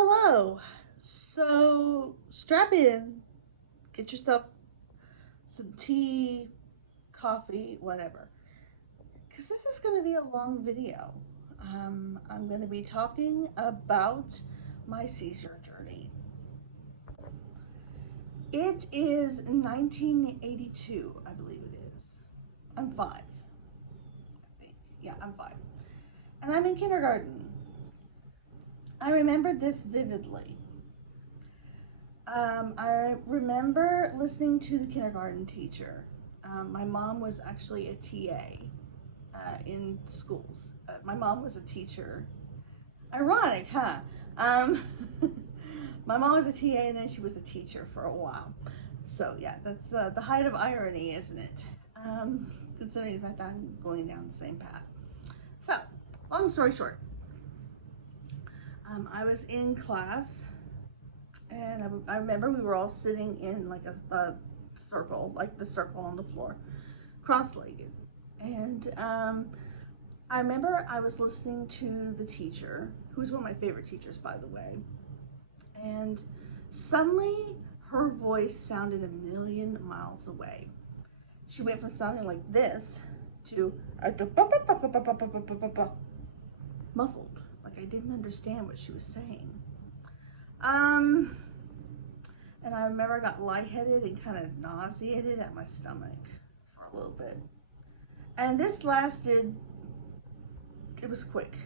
Hello. So strap in, get yourself some tea, coffee, whatever, because this is going to be a long video. I'm going to be talking about my seizure journey. It is 1982, I believe it is. I'm 5, I think. Yeah, I'm 5. And I'm in kindergarten. I remember this vividly. I remember listening to the kindergarten teacher. My mom was actually a TA in schools. My mom was a teacher. Ironic, huh? Um, my mom was a TA and then she was a teacher for a while. So, yeah, that's the height of irony, isn't it? Considering the fact that I'm going down the same path. So, long story short, I was in class. And I remember we were all sitting in like a circle, like the circle on the floor, cross-legged. And I remember I was listening to the teacher, who's one of my favorite teachers, by the way. And suddenly her voice sounded a million miles away. She went from sounding like this to muffled, like I didn't understand what she was saying. And I remember I got lightheaded and kind of nauseated at my stomach for a little bit. And this lasted, it was quick.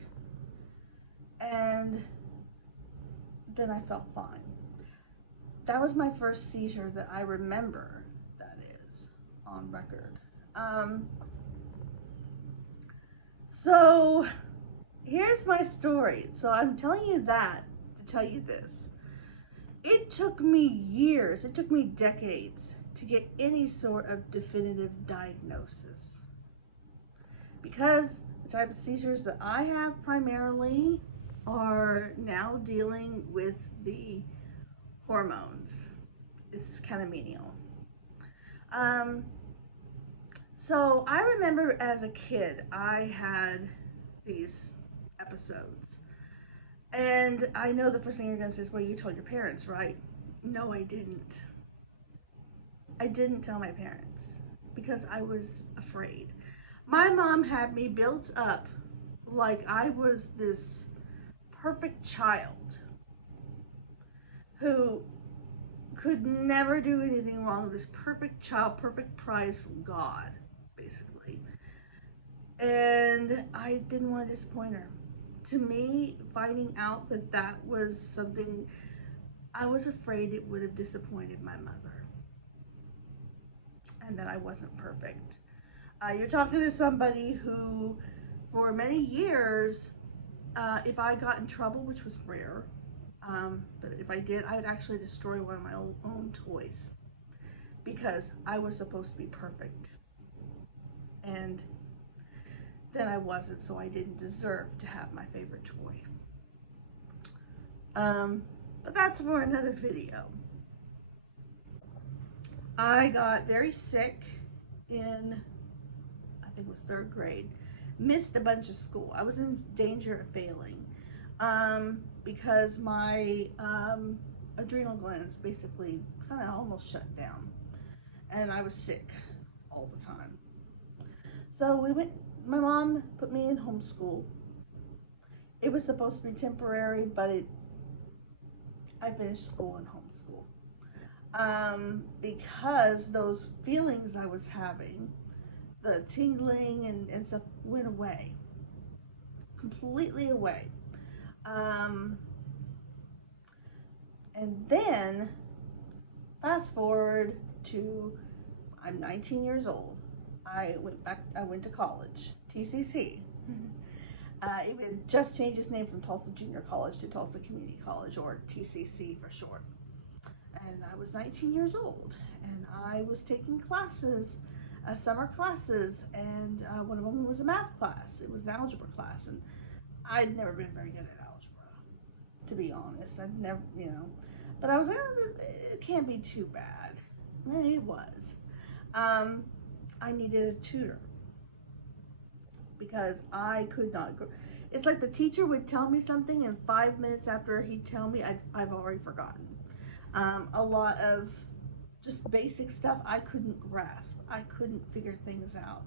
And then I felt fine. That was my first seizure that I remember, that is, on record. So here's my story. So I'm telling you that to tell you this. It took me years, it took me decades to get any sort of definitive diagnosis. Because the type of seizures that I have primarily are now dealing with the hormones. It's catamenial. So I remember as a kid, I had these episodes. And I know the first thing you're going to say is, well, you told your parents, right? No, I didn't. I didn't tell my parents because I was afraid. My mom had me built up like I was this perfect child who could never do anything wrong. This perfect child, perfect prize from God, basically. And I didn't want to disappoint her. To me, finding out that that was something, I was afraid it would have disappointed my mother and that I wasn't perfect. You're talking to somebody who, for many years, if I got in trouble, which was rare, but if I did, I'd actually destroy one of my own toys because I was supposed to be perfect. And then I wasn't, so I didn't deserve to have my favorite toy. But that's for another video. I got very sick in, I think it was 3rd grade. Missed a bunch of school. I was in danger of failing because my adrenal glands basically kind of almost shut down. And I was sick all the time. So my mom put me in homeschool. It was supposed to be temporary, but I finished school in homeschool. Because those feelings I was having, the tingling and stuff, went away. Completely away. And then, fast forward to, I'm 19 years old. I went to college, TCC. It would just change its name from Tulsa Junior College to Tulsa Community College, or TCC for short. And I was 19 years old, and I was taking classes, summer classes, and one of them was a math class. It was an algebra class, and I'd never been very good at algebra, to be honest. I'd never, but I was like, oh, it can't be too bad. And it was. I needed a tutor because I could not go. It's like the teacher would tell me something, and 5 minutes after he'd tell me, I've already forgotten. A lot of just basic stuff I couldn't grasp. I couldn't figure things out.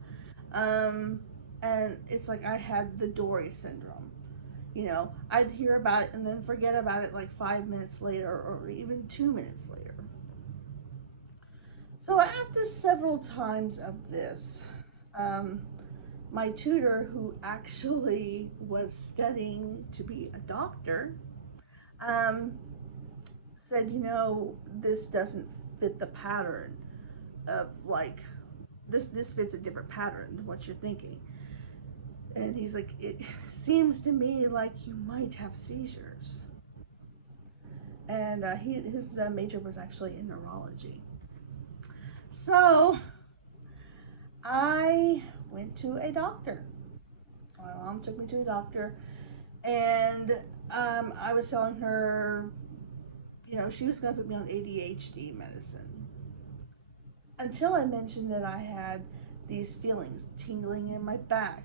Um, and it's like I had the Dory syndrome. You know, I'd hear about it and then forget about it like 5 minutes later or even 2 minutes later. So after several times of this, um, my tutor, who actually was studying to be a doctor, um, said, you know, this doesn't fit the pattern of like this fits a different pattern than what you're thinking. And he's like, it seems to me like you might have seizures. And his major was actually in neurology. So I went to a doctor. My mom took me to a doctor, and I was telling her, you know, she was going to put me on ADHD medicine. Until I mentioned that I had these feelings, tingling in my back,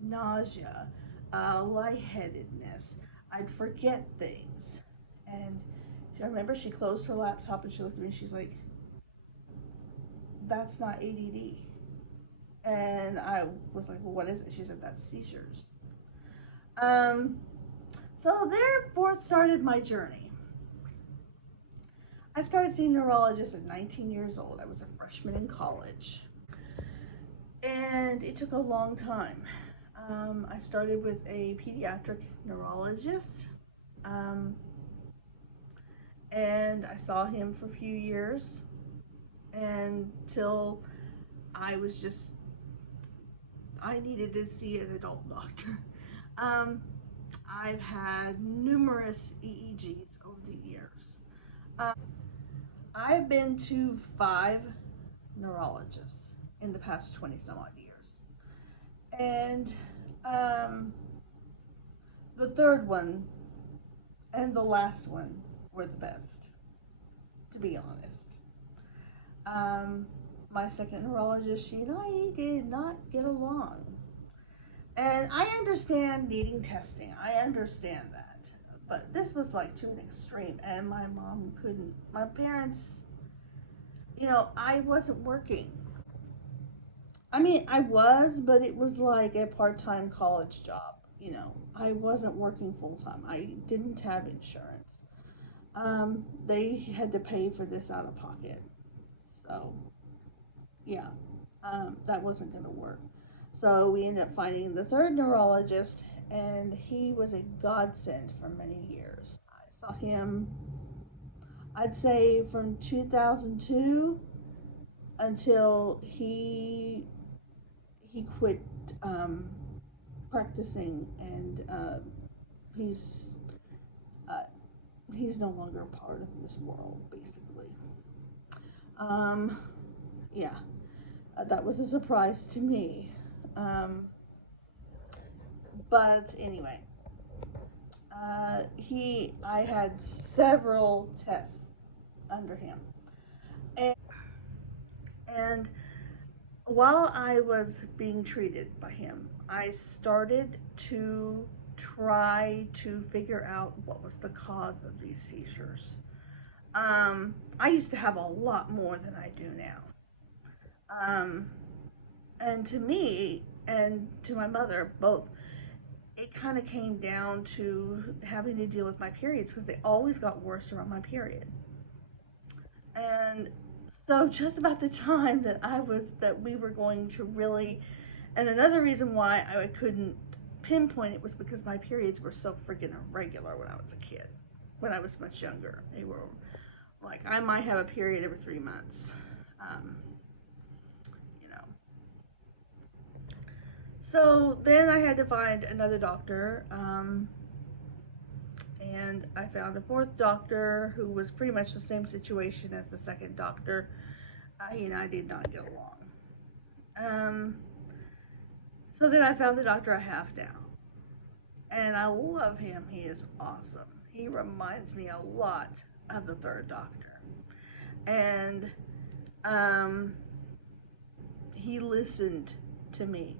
nausea, lightheadedness. I'd forget things. And I remember she closed her laptop and she looked at me and she's like, that's not ADD. And I was like, well, what is it? She said, that's seizures. Um, so therefore started my journey. I started seeing neurologists at 19 years old. I was a freshman in college. And it took a long time. I started with a pediatric neurologist. Um, and I saw him for a few years until I was just, I needed to see an adult doctor. Um, I've had numerous EEGs over the years. I've been to 5 neurologists in the past 20 some odd years. And the third one and the last one were the best, to be honest. Um, my second neurologist, she and I did not get along. And I understand needing testing. I understand that. But this was like to an extreme, and my mom couldn't. My parents, you know, I wasn't working. I mean, I was, but it was like a part time college job. You know, I wasn't working full time. I didn't have insurance. They had to pay for this out of pocket. So, yeah, that wasn't going to work. So we ended up finding the third neurologist, and he was a godsend for many years. I saw him, I'd say, from 2002 until he quit um, practicing, and he's uh, he's no longer part of this world, basically. Um, yeah, that was a surprise to me. Um, but anyway, I had several tests under him, and while I was being treated by him, I started to try to figure out what was the cause of these seizures. I used to have a lot more than I do now. Um, and to me and to my mother, both, it kind of came down to having to deal with my periods because they always got worse around my period. And so just about the time that we were going to really, and another reason why I couldn't pinpoint it was because my periods were so freaking irregular when I was a kid. When I was much younger, they were like, I might have a period every 3 months. Um, you know. So then I had to find another doctor, and I found a fourth doctor who was pretty much the same situation as the second doctor. He and I did not get along. Um, so then I found the doctor I have now, and I love him. He is awesome. He reminds me a lot of the third doctor, and um, he listened to me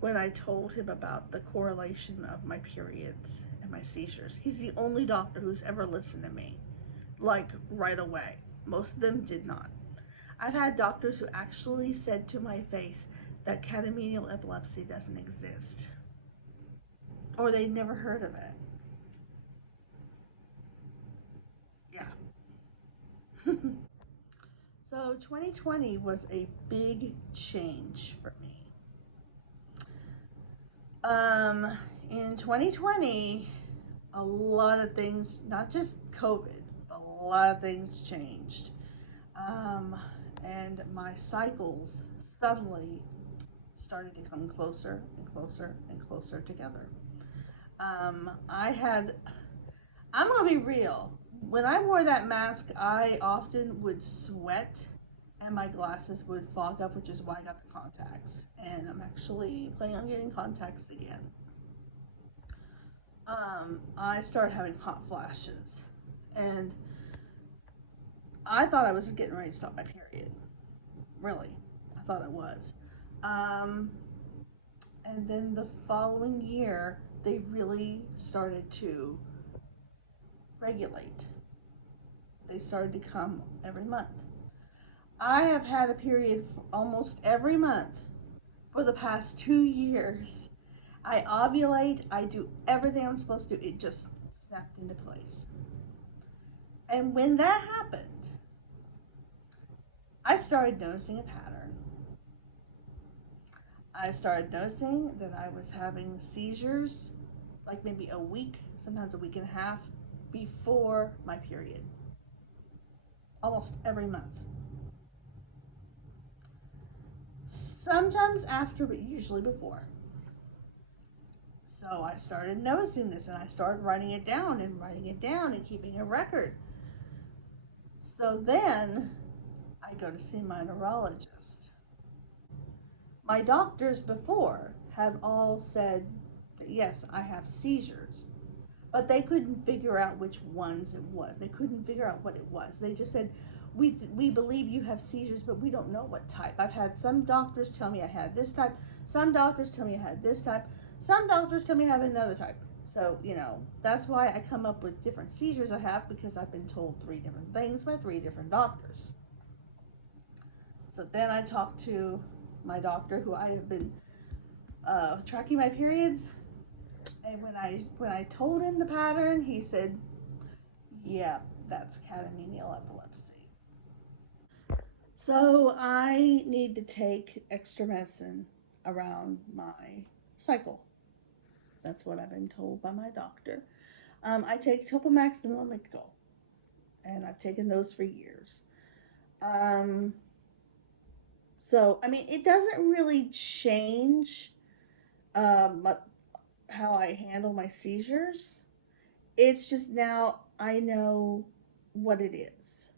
when I told him about the correlation of my periods and my seizures. He's the only doctor who's ever listened to me, like right away. Most of them did not. I've had doctors who actually said to my face that catamenial epilepsy doesn't exist, or they'd never heard of it. Yeah. So 2020 was a big change for me. In 2020, a lot of things, not just COVID, a lot of things changed. And my cycles suddenly started to come closer and closer and closer together. I'm gonna be real. When I wore that mask, I often would sweat and my glasses would fog up, which is why I got the contacts. And I'm actually planning on getting contacts again. I started having hot flashes, and I thought I was getting ready to stop my period. Really, I thought I was. Um, and then the following year, they really started to regulate. They started to come every month. I have had a period almost every month for the past 2 years. I ovulate, I do everything I'm supposed to. It just snapped into place. And when that happened, I started noticing a pattern. I started noticing that I was having seizures like maybe a week, sometimes a week and a half before my period. Almost every month. Sometimes after, but usually before. So I started noticing this and I started writing it down and keeping a record. So then I go to see my neurologist. My doctors before had all said that yes, I have seizures, but they couldn't figure out which ones it was. They couldn't figure out what it was. They just said, we believe you have seizures, but we don't know what type. I've had some doctors tell me I had this type. Some doctors tell me I had this type. Some doctors tell me I have another type. So, that's why I come up with different seizures I have, because I've been told 3 different things by 3 different doctors. So then I talked to my doctor, who I have been tracking my periods. And when I told him the pattern, he said, yeah, that's catamenial epilepsy. So I need to take extra medicine around my cycle. That's what I've been told by my doctor. I take Topamax and Lanictal, and I've taken those for years. So, I mean, it doesn't really change how I handle my seizures. It's just now I know what it is.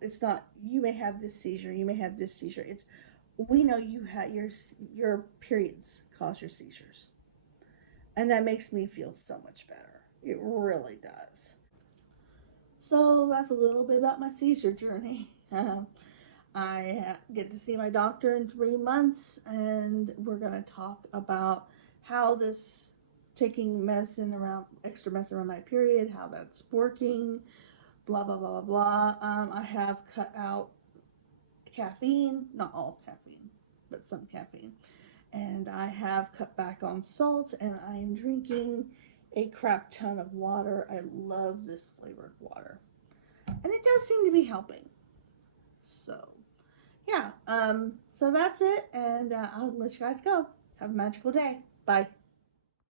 It's not you may have this seizure, you may have this seizure. It's we know you have your periods cause your seizures, and that makes me feel so much better. It really does. So that's a little bit about my seizure journey. I get to see my doctor in 3 months, and we're going to talk about how this taking extra medicine around my period, how that's working, blah, blah, blah, blah, blah. I have cut out caffeine, not all caffeine, but some caffeine. And I have cut back on salt, and I am drinking a crap ton of water. I love this flavored water. And it does seem to be helping. So, yeah. So that's it, and I'll let you guys go. Have a magical day. Bye.